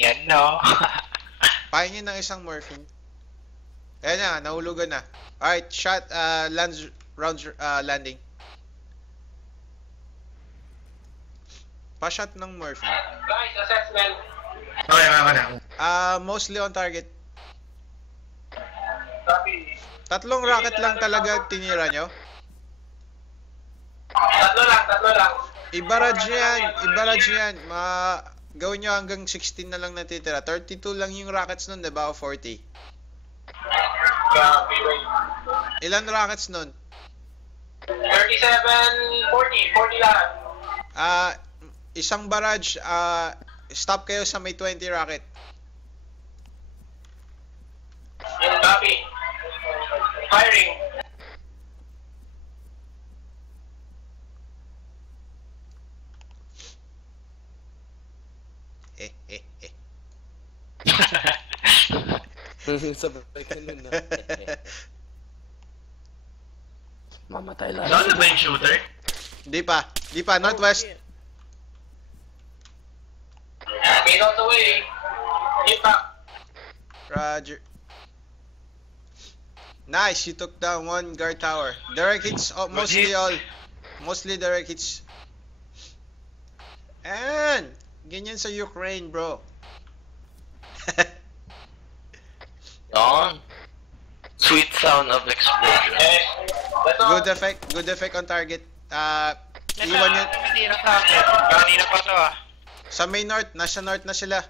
Yan no. Pahingin ng isang morphine. Ayan na, nahulugan na. Alright, shot, landing. Pa-shot ng morphine. Guys, assessment. Okay, mama na. Mostly on target. Copy. 3 rocket lang talaga tinira nyo. Tatlo lang. Ibarrage yan. Gawin nyo hanggang 16 na lang natitira. 32 lang yung rockets nun, diba? O 40. Copy, wait. Ilan rockets nun? 37, 40 lahat. Isang barrage, stop kayo sa may 20 rocket. Copy. Firing. Sabay ka nun na. Mamatay lang. Saan na ba yung shooter? Di pa, northwest. Get out the way. Hit back. Roger. Nice, you took down one guard tower. Direct hits, mostly direct hits. And ganyan sa Ukraine, bro. On. Sweet sound of explosion. Okay. Let's go. Good effect on target. Iwan yun. Kanina pa to ah. Sa main north, nasa north na sila.